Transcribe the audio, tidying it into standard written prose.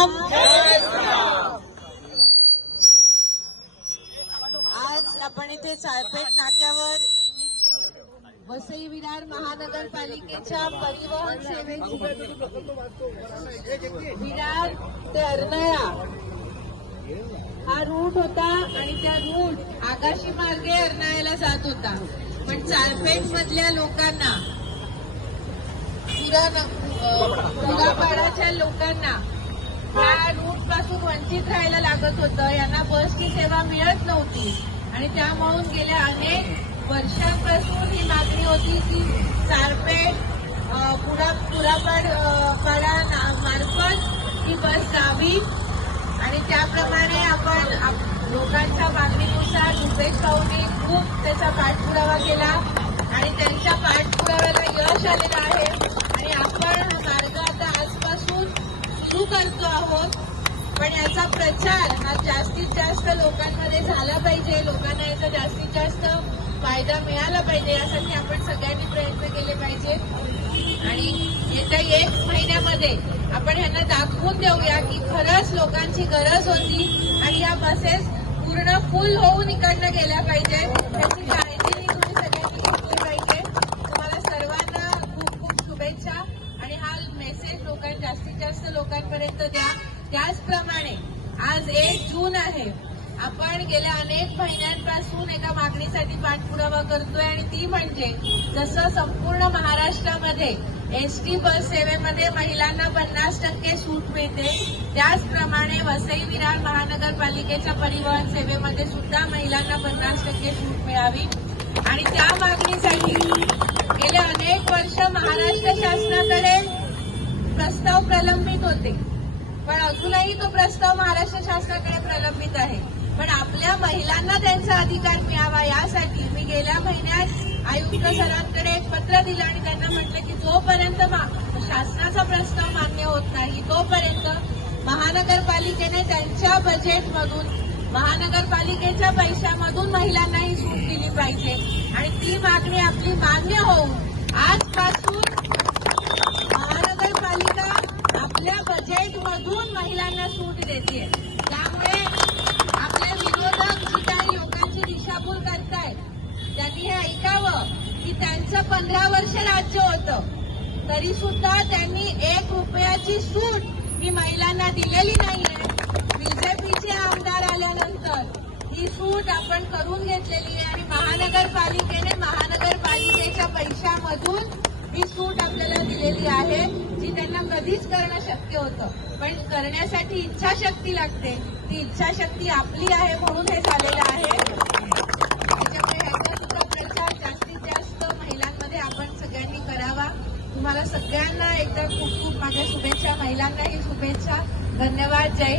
श्रीराम। आज आपण इथे साळपेट नाक्यावर वसई विरार महानगरपालिकेच्या परिवहन सेवेची विरार ते अर्नाळा हा रूट होता आणि त्या रूट आगाशी मार्गे अर्नाळ्याला जात होता, पण साळपेट मधल्या लोकांना पुरापाडाच्या लोकांना या रूट पासून वंचित राहायला लागत होतं। यांना बसची सेवा मिळत नव्हती आणि त्यामुळे गेल्या अनेक वर्षांपासून ही मागणी होती की साळपेट पुरापाडा मार्फत ही बस जावी आणि त्याप्रमाणे आपण लोकांच्या मागणीनुसार रुपेश भाऊंनी खूप त्याचा पाठपुरावा केला आणि त्यांच्या पाठपुराव्याला यश आलेलं आहे आणि आपण हा मार्ग आता आजपासून सुरू करतो आहोत। पण याचा प्रचार हा जास्तीत जास्त लोकांमध्ये झाला पाहिजे, लोकांना याचा जास्तीत जास्त फायदा मिळाला पाहिजे, यासाठी आपण सगळ्यांनी प्रयत्न केले पाहिजे आणि येत्या 1 महिन्यामध्ये आपण यांना दाखवून देऊया की खरंच लोकांची गरज होती आणि या बसेस पूर्ण फुल होऊन इकडनं गेल्या पाहिजे, त्याची काळजी तुम्ही सगळ्यांनी घेतली पाहिजे। तुम्हाला सर्वांना खूप खूप शुभेच्छा आणि हा मेसेज जास्तीत जास्त लोकांपर्यंत द्या। त्याचप्रमाणे आज 1 जून आहे, आपण गेल्या अनेक महिन्यांपासून एका मागणीसाठी पाठपुरावा करतोय आणि ती म्हणजे जसं संपूर्ण महाराष्ट्रामध्ये एसटी बस सेवेमध्ये महिलांना 50% सूट मिळते, त्याचप्रमाणे वसई विरार महानगरपालिकेच्या परिवहन सेवेमध्ये सुद्धा महिलांना 50% सूट मिळावी आणि त्या मागणीसाठी गेले अनेक वर्ष महाराष्ट्र शासनाकडे प्रस्ताव प्रलंबित होते, पण अजूनही तो प्रस्ताव महाराष्ट्र शासनाकडे प्रलंबित आहे। पण आपल्या महिलांना त्यांचा अधिकार मिळावा यासाठी मी गेल्या महिन्यात आयुक्त सरांकडे एक पत्र दिलं आणि त्यांना म्हटलं की जोपर्यंत शासनाचा प्रस्ताव मान्य होत नाही तोपर्यंत महानगरपालिकेने त्यांच्या बजेटमधून महानगरपालिकेच्या पैशामधून महिलांना ही सूट दिली पाहिजे आणि ती मागणी आपली मान्य होऊन आजपासून महानगरपालिका आपल्या बजेटमधून महिलांना सूट देते। त्यामुळे आपले विरोधक जी काही लोकांची दिशाभूल करतायत त्यांनी हे ऐकावं की त्यांचं 15 वर्ष राज्य होतं तरी सुद्धा त्यांनी 1 रुपयाची सूट ही महिलांना दिलेली नाहीये। बीजेपीचे आमदार आल्यानंतर ही सूट आपण करून घेतलेली आहे आणि महानगरपालिकेने महानगरपालिकेच्या पैशामधून ही सूट आपल्याला दिलेली आहे जी त्यांना कधीच करणं शक्य होतं, पण करण्यासाठी इच्छाशक्ती लागते, ती इच्छाशक्ती आपली आहे म्हणून हे झालेलं आहे। त्याच्यामुळे ह्याचा सुद्धा प्रचार जास्तीत जास्त महिलांमध्ये आपण सगळ्यांनी करावा। तुम्हाला सगळ्यांना एकदा खूप खूप माझ्या शुभेच्छा, महिलांनाही शुभेच्छा। धन्यवाद। जय हिंद।